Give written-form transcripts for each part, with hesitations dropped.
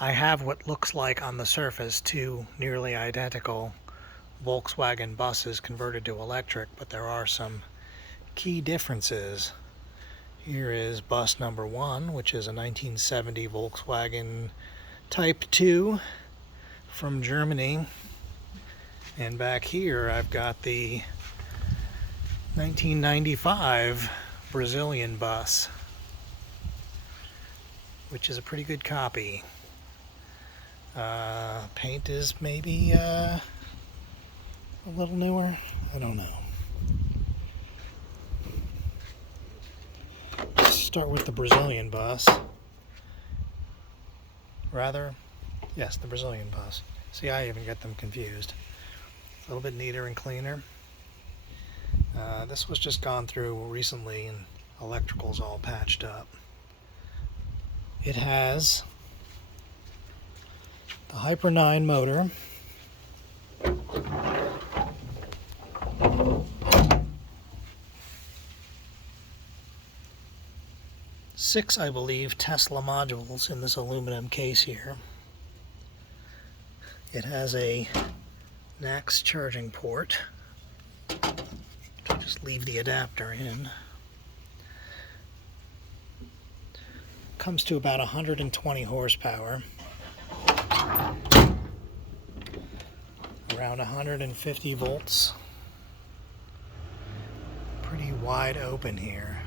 I have what looks like on the surface two nearly identical Volkswagen buses converted to electric, but there are some key differences. Here is bus number 1, which is a 1970 Volkswagen Type 2 from Germany. And back here I've got the 1995 Brazilian bus, which is a pretty good copy. Paint is maybe a little newer. I don't know. Let's start with the Brazilian bus. Yes, the Brazilian bus. See, I even get them confused. A little bit neater and cleaner. This was just gone through recently and electrical's all patched up. It has the Hyper 9 motor, six, I believe, Tesla modules in this aluminum case here. It has a NAX charging port. Just leave the adapter in. Comes to about 120 horsepower. Around 150 volts. Pretty wide open here.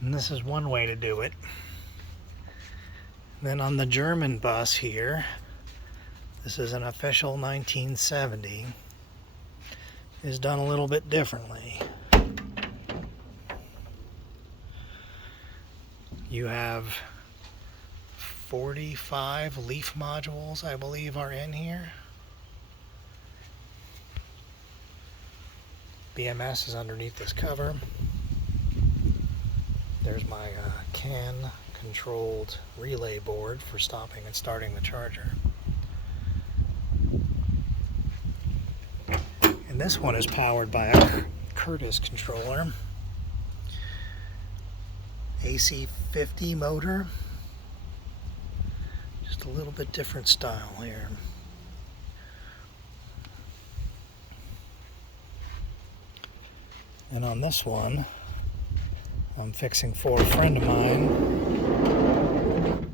And this is one way to do it. Then on the German bus here, this is an official 1970, is done a little bit differently. You have 45 leaf modules, I believe, are in here. BMS is underneath this cover. There's my CAN controlled relay board for stopping and starting the charger. And this one is powered by a Curtis controller. AC 50 motor. Just a little bit different style here. And on this one, I'm fixing for a friend of mine.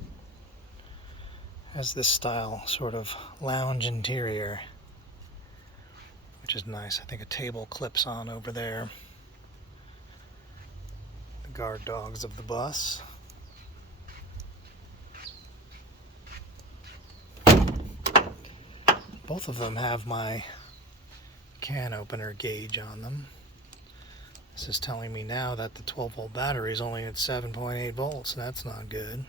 Has this style sort of lounge interior, which is nice. I think a table clips on over there. The guard dogs of the bus. Both of them have my can opener gauge on them. This is telling me now that the 12-volt battery is only at 7.8 volts, and that's not good.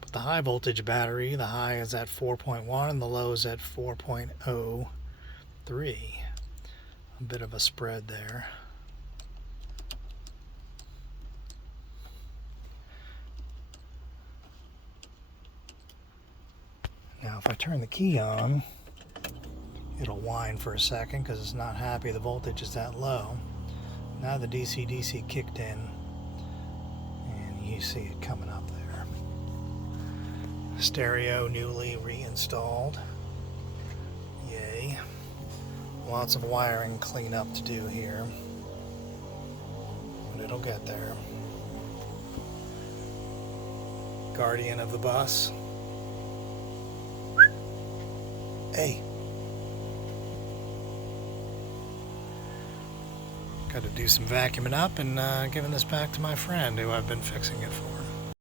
But the high voltage battery, the high is at 4.1 and the low is at 4.03. A bit of a spread there. Now if I turn the key on, it'll whine for a second because it's not happy the voltage is that low. Now the DC-DC kicked in, and you see it coming up there. Stereo newly reinstalled. Yay. Lots of wiring cleanup to do here, but it'll get there. Guardian of the bus. Hey. Got to do some vacuuming up and giving this back to my friend who I've been fixing it for.